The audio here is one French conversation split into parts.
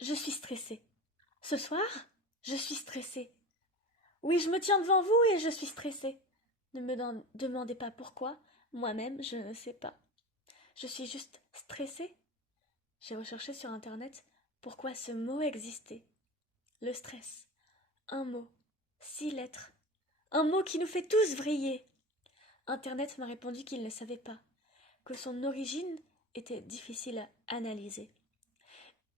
Je suis stressée. Ce soir, je suis stressée. Oui, je me tiens devant vous et je suis stressée. Ne me demandez pas pourquoi. Moi-même, je ne sais pas. Je suis juste stressée. J'ai recherché sur Internet pourquoi ce mot existait. Le stress. Un mot. 6 lettres. Un mot qui nous fait tous vriller. Internet m'a répondu qu'il ne savait pas, que son origine était difficile à analyser.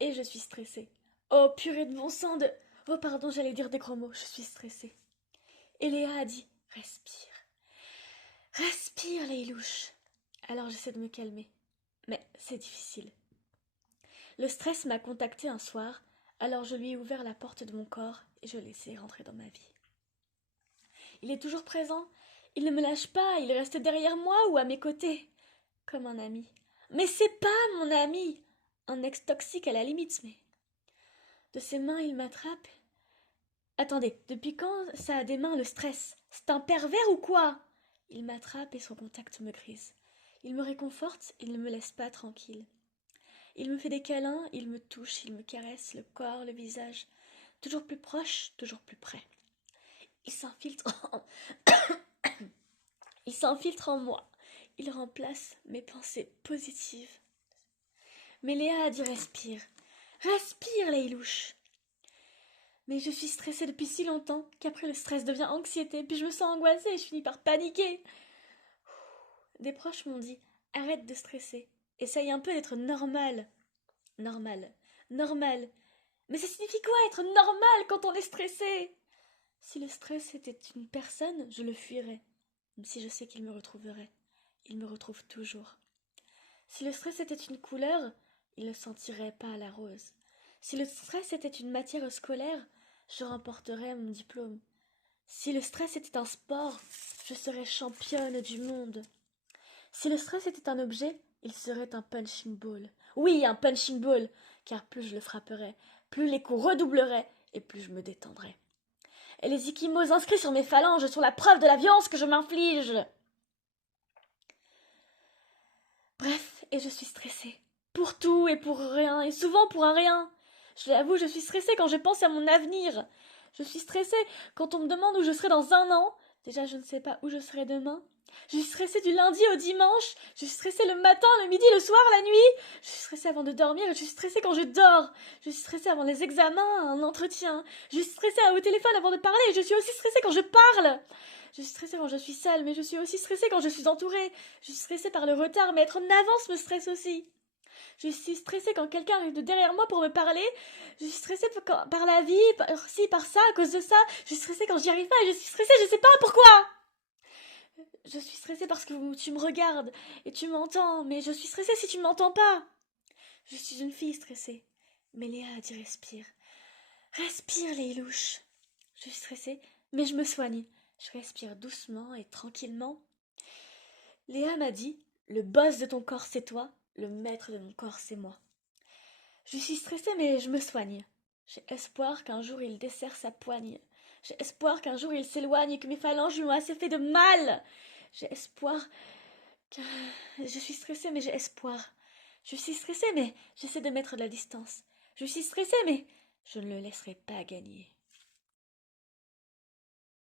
Et je suis stressée. Oh, purée de bon sang de... Oh, pardon, j'allais dire des gros mots, je suis stressée. Et Léa a dit, respire. Respire, les louches. Alors j'essaie de me calmer. Mais c'est difficile. Le stress m'a contacté un soir, alors je lui ai ouvert la porte de mon corps et je l'ai laissé rentrer dans ma vie. Il est toujours présent. Il ne me lâche pas, il reste derrière moi ou à mes côtés. Comme un ami. Mais c'est pas mon ami. Un ex toxique à la limite, mais... De ses mains, il m'attrape. Attendez, depuis quand ça a des mains le stress? C'est un pervers ou quoi? Il m'attrape et son contact me grise. Il me réconforte, il ne me laisse pas tranquille. Il me fait des câlins, il me touche, il me caresse le corps, le visage. Toujours plus proche, toujours plus près. Il s'infiltre en... il s'infiltre en moi. Il remplace mes pensées positives. Mais Léa a dit respire. Respire, Leilouche. Mais je suis stressée depuis si longtemps qu'après le stress devient anxiété, puis je me sens angoissée et je finis par paniquer. Des proches m'ont dit arrête de stresser. Essaye un peu d'être normal. Normal. Normal. Mais ça signifie quoi être normal quand on est stressé? Si le stress était une personne, je le fuirais. Même si je sais qu'il me retrouverait. Il me retrouve toujours. Si le stress était une couleur, il ne sentirait pas la rose. Si le stress était une matière scolaire, je remporterais mon diplôme. Si le stress était un sport, je serais championne du monde. Si le stress était un objet, il serait un punching ball. Oui, un punching ball, car plus je le frapperais, plus les coups redoubleraient et plus je me détendrais. Et les ikimos inscrits sur mes phalanges sont la preuve de la violence que je m'inflige. Bref, et je suis stressée. Pour tout et pour rien, et souvent pour un rien. Je l'avoue, je suis stressée quand je pense à mon avenir. Je suis stressée quand on me demande où je serai dans un an. Déjà, je ne sais pas où je serai demain. Je suis stressée du lundi au dimanche. Je suis stressée le matin, le midi, le soir, la nuit. Je suis stressée avant de dormir et je suis stressée quand je dors. Je suis stressée avant les examens, un entretien. Je suis stressée au téléphone avant de parler et je suis aussi stressée quand je parle. Je suis stressée quand je suis seule, mais je suis aussi stressée quand je suis entourée. Je suis stressée par le retard, mais être en avance me stresse aussi. Je suis stressée quand quelqu'un arrive de derrière moi pour me parler. Je suis stressée par la vie, par ci, par ça, à cause de ça. Je suis stressée quand j'y arrive pas et je suis stressée, je sais pas pourquoi. Je suis stressée parce que tu me regardes et tu m'entends, mais je suis stressée si tu ne m'entends pas. Je suis une fille stressée. Mais Léa a dit respire. Respire, les louches. Je suis stressée, mais je me soigne. Je respire doucement et tranquillement. Léa m'a dit le boss de ton corps, c'est toi, le maître de mon corps, c'est moi. Je suis stressée, mais je me soigne. J'ai espoir qu'un jour il desserre sa poigne. J'ai espoir qu'un jour il s'éloigne et que mes phalanges lui ont assez fait de mal. J'ai espoir que... Je suis stressée, mais j'ai espoir. Je suis stressée, mais j'essaie de mettre de la distance. Je suis stressée, mais je ne le laisserai pas gagner.